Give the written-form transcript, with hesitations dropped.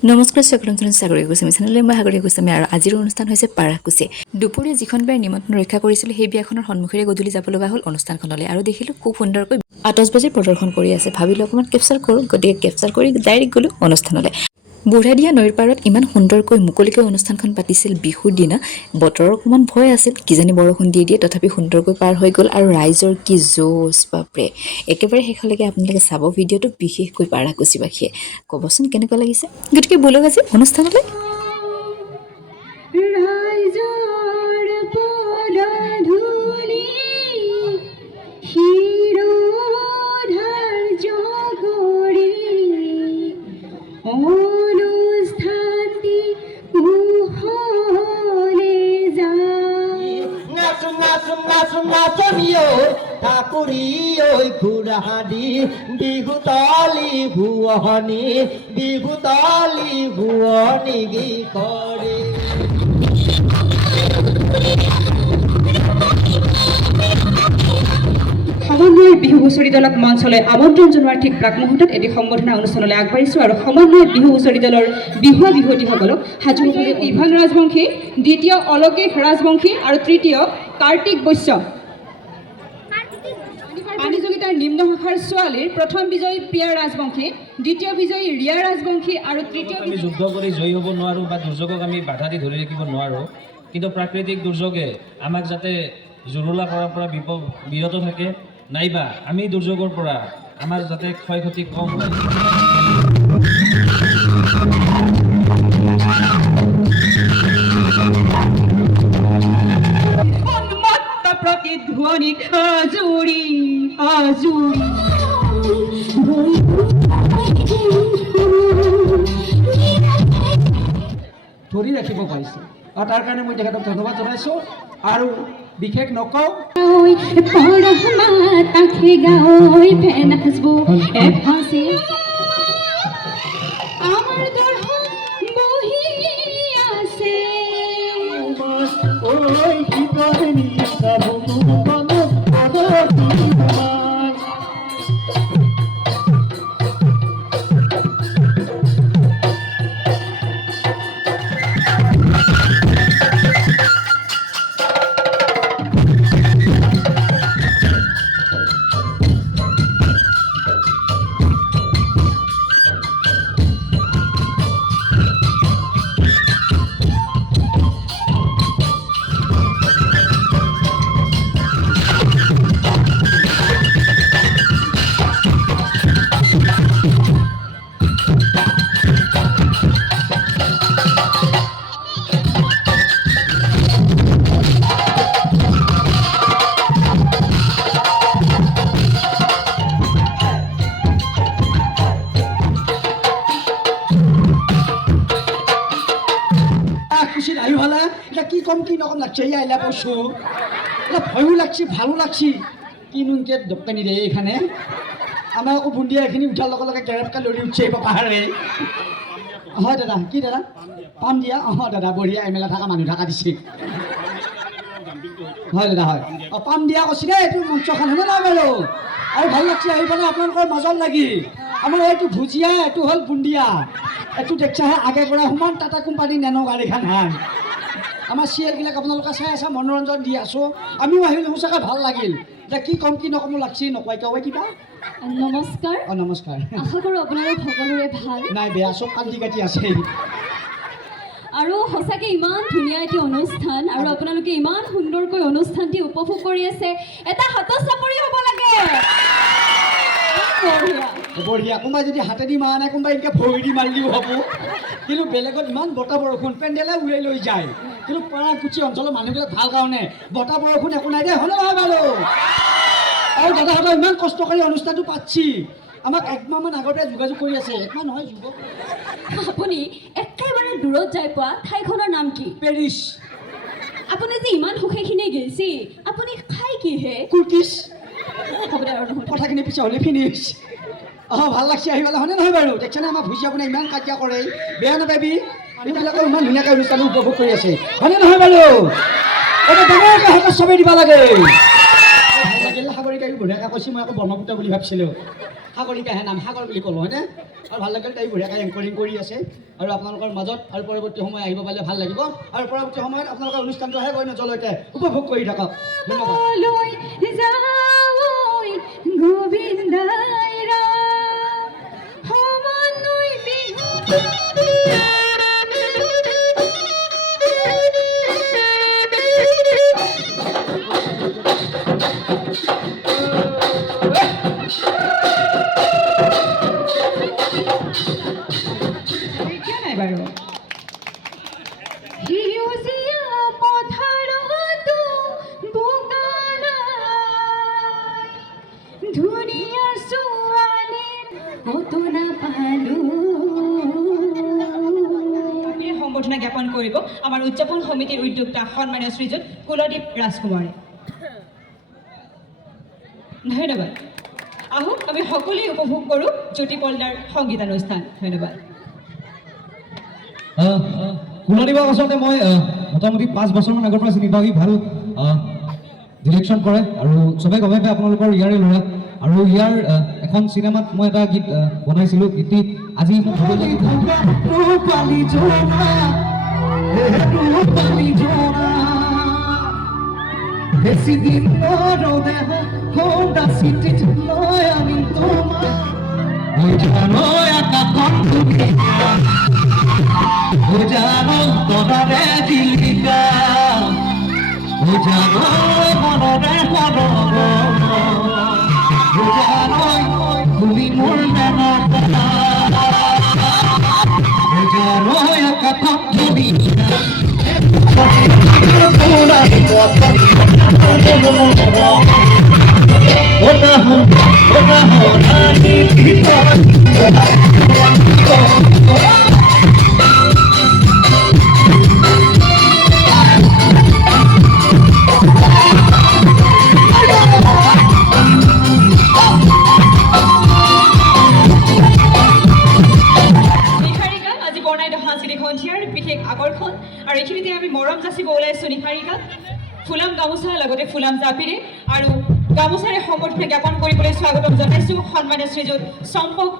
নমস্কাৰ সকলোকে সাগৰী গোস্বামী চেনেললৈ মই সাগৰী গোস্বামী আৰু আজিৰ অনুষ্ঠান হৈছে পাৰাকুচি দুপৰীয়া যিখন বিয়াৰ নিমন্ত্ৰণ ৰক্ষা কৰিছিলোঁ সেই বিয়াখনৰ সন্মুখেৰে গধূলি যাব লগা হ'ল অনুষ্ঠানখনলৈ আৰু দেখিলোঁ খুব সুন্দৰকৈ আতচবাজি প্ৰদৰ্শন কৰি আছে ভাবিলোঁ অকণমান কেপচাৰ কৰোঁ গতিকে কেপচাৰ কৰি ডাইৰেক্ট গ'লোঁ অনুষ্ঠানলৈ বুঢ়াদিয়া নৈৰ পাৰত ইমান সুন্দৰকৈ মুকলিকৈ অনুষ্ঠানখন পাতিছিল বিহুৰ দিনা বতৰৰ অকণমান ভয় আছিল কিজানি বৰষুণ দি দিয়ে তথাপি সুন্দৰকৈ পাৰ হৈ গ'ল আৰু ৰাইজৰ কি জোচ বাপৰে একেবাৰে শেষলৈকে আপোনালোকে চাব ভিডিঅ'টো বিশেষকৈ পাৰাকুচিবাসীয়ে ক'বচোন কেনেকুৱা লাগিছে গতিকে বলক আজি অনুষ্ঠানলৈ ঠাকুৰী ঐ ঘূৰাহাদি বিহুতলি ভুৱনী বিহুতলি ভুৱনী গী কৰে সমন্বয় বিহু হুঁচৰি দলক মঞ্চলৈ আমন্ত্ৰণ জনোৱাৰ ঠিক প্ৰাক মুহূৰ্তত এটি সম্বৰ্ধনা অনুষ্ঠানলৈ আগবাঢ়িছোঁ আৰু সমন্বয় বিহু হুঁচৰি দলৰ বিহুৱা বিহুৱতীসকলক সাজু হ'বলৈ ইভান ৰাজবংশী দ্বিতীয় অলৌকিক ৰাজবংশী আৰু তৃতীয় কাৰ্তিক বৈশ্য প্ৰতিযোগিতাৰ নিম্ন শাখাৰ ছোৱালীৰ প্ৰথম বিজয়ী প্ৰিয়া ৰাজবংশী দ্বিতীয় বিজয়ী ৰিয়া ৰাজবংশী আৰু তৃতীয় আমি যুদ্ধ কৰি জয়ী হ'ব নোৱাৰোঁ বা দুৰ্যোগক আমি বাধা দি ধৰি ৰাখিব নোৱাৰোঁ কিন্তু প্ৰাকৃতিক দুৰ্যোগে আমাক যাতে জুৰুলা কৰাৰ পৰা বিৰত থাকে নাইবা আমি দুৰ্যোগৰ পৰা আমাৰ যাতে ক্ষয় ক্ষতি কম হয় প্ৰতিধ্বনি আজুৰি আজুৰি ধৰি ৰাখিব পাৰিছোঁ আৰু তাৰ কাৰণে মই তেখেতক ধন্যবাদ জনাইছোঁ আৰু বিশেষ নকওঁ কি কম কি নকম লাগছে এই আইলা পড়ছো ভয়ও লাগছে ভালো লাগছে কিনো ইনকে দোকানি রে এখানে আমার আকৌ বুন্দিয়া এখিনি উঠার লগে লগে গেরেপকা লড়ি উঠছে পাহাড়ে হয় দাদা কি দাদা পাম দিয়া দাদা বঢ়িয়া এমেলা থাকা মানুহ থাকা দিছে হয় দাদা হয় পাম দিয়া কৈছি দেই এইটো মঞ্চখন হনে নহয় বাৰু আৰু ভাল লাগছে আহি পেলাই আপোনালোকৰ মাজত লাগি আমাৰ এইটো ভুজিয়া এইটো হ'ল বুন্দিয়া এইটো দেখছাহে আগে পৰা সমান টাটা কোম্পানী নেনো গাড়ীখন হান আমাৰ চিৰিয়েলবিলাক আপোনালোকে চাই আছে মনোৰঞ্জন দি আছোঁ আমিও আহিলোঁ সঁচাকৈ ভাল লাগিল এতিয়া কি কম কি নকম লাগছি নকয় কয় কিবা নমস্কাৰ নমস্কাৰ আশা কৰোঁ আপোনালোক সকলোৰে ভাল নাই বেয়া চব কান্দি কাটি আছে আৰু সঁচাকৈ ইমান ধুনীয়া এটি অনুষ্ঠান আৰু আপোনালোকে ইমান সুন্দৰকৈ অনুষ্ঠানটি উপভোগ কৰি আছে এটা হাতৰ চাপৰি হ'ব লাগে বঢ়িয়া কোনোবাই যদি হাতেদি মাৰা নাই কোনোবাই এনেকৈ ভৰিদি মাৰিলেও হ'ব কিন্তু বেলেগত ইমান বতাহ বৰষুণ পেণ্ডেলে উৰাই লৈ যায় কিন্তু পাৰাকুচি অঞ্চলৰ মানুহবিলাক ভাল কাৰণে বতাহ বৰষুণ একো নাই দেই হ'লে নহয় বাৰু আৰু দাদাহঁতৰ ইমান কষ্ট কৰি অনুষ্ঠানটো পাতছি আমাক একমাহমান আগতে যোগাযোগ কৰি আছে একমাহ নহয় যুৱক আপুনি একেবাৰে দূৰত যাই পোৱা ঠাইখনৰ নাম কি পেৰিছ আপুনি যে ইমান সুখেখিনি গৈছে আপুনি খাই কিহে কুকিজ হ'ব দে আৰু নহয় কথাখিনি পিছে হ'লে ফিনিছ ভাল লাগছে আহি পেলাই হয়নে নহয় বাৰু দেখছেনে আমাৰ ভুজি আপুনি ইমান কাজিয়া কৰে বেয়া নাপাবি মানুহবিলাকে ইমান ধুনীয়াকৈ অনুষ্ঠানটো উপভোগ কৰি আছে হয়নে নহয় বাৰু এটা ডাঙৰকৈ হাতত চবেই দিব লাগে ভাল লাগিল সাগৰিকাই বঢ়িয়াকৈ কৈছে মই আকৌ ব্ৰহ্মপুত্ৰ বুলি ভাবিছিলোঁ সাগৰিকাহে নাম সাগৰ বুলি ক'লোঁ হয়নে আৰু ভাল লাগিল তাই বঢ়িয়াকৈ এংকৰিং কৰি আছে আৰু আপোনালোকৰ মাজত আৰু পৰৱৰ্তী সময় আহিব পাৰিলে ভাল লাগিব আৰু পৰৱৰ্তী সময়ত আপোনালোকৰ অনুষ্ঠানটো আহে গৈ নজলৈকে উপভোগ কৰি থাকক ধন্যবাদ কিয় নাই বাৰু সেউজীয়া পথাৰতো বোকা নাই, ধুনীয়া ছোৱালীৰ ঘটনা পালোঁ। সম্বৰ্ধনা জ্ঞাপন কৰিব আমাৰ উদযাপন সমিতিৰ উদ্যোক্তা সন্মানীয় শ্ৰীযুত কুলদীপ ৰাজকুমাৰে। ধন্যবাদ। আহক আমি সকলোৱে উপভোগ কৰোঁ জ্যোতি পলদাৰ সংগীতানুষ্ঠান। ধন্যবাদ। কুলদীপক আচলতে মই মোটামুটি 5 বছৰমান আগৰ পৰা চিনি পাওঁ। সি ভাল ডিৰেকশ্যন কৰে আৰু চবে গমে পায় আপোনালোকৰ ইয়াৰে ল'ৰা আৰু ইয়াৰ এখন চিনেমাত মই এটা গীত বনাইছিলোঁ। গীতটি আজি মই ভাবিলোঁ বেছি দিন তৰাৰে জিলিকা মনৰে তুমি মোৰ বিশেষ আকৰ্ষণ আৰু এইখিনিতে আমি মৰম যাচিব ওলাইছোঁ নিহাৰিকাক ফুলাম গামোচাৰ লগতে ফুলাম জাপিৰে আৰু গামোচাৰে সম্বৰ্ধনা জ্ঞাপন কৰিবলৈ স্বাগতম জনাইছোঁ সন্মানীয় শ্ৰীযুত চম্পক